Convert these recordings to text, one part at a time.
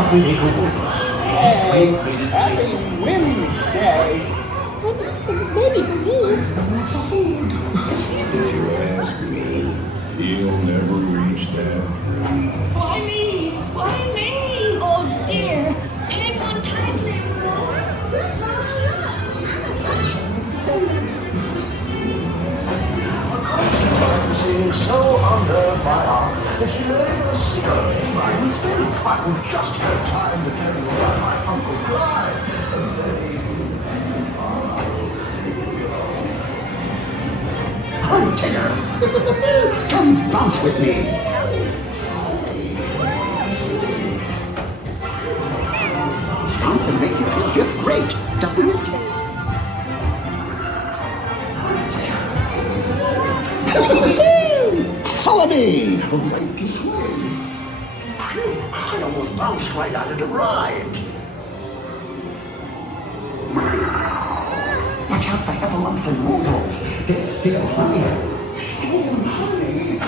unbelievable. Hey, happy Winnie Day. Maybe for you. If you ask me, he'll never reach that dream. Why me? Why me? Oh dear. Hang on tightly, Seemed so under my arm that she laid a cigarette by mistake. I would just have time to tell you about my Uncle Clyde. A very Oh, Tigger! Come bounce with me! Bouncing makes you feel just great, doesn't it? Follow me! Right this way. Phew, I almost bounced right out of the ride. Watch out for heffalumps and weasels. They're still honey. Still honey.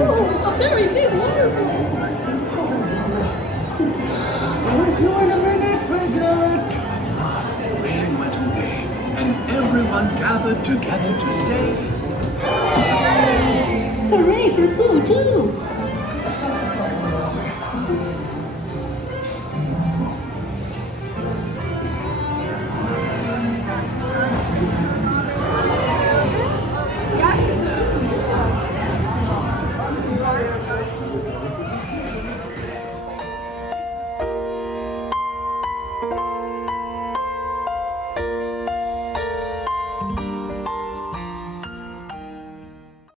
Oh, a very big waterfall. With you in a minute, Piglet. Last the rain went away, and everyone gathered together to say, Hooray for Pooh, too.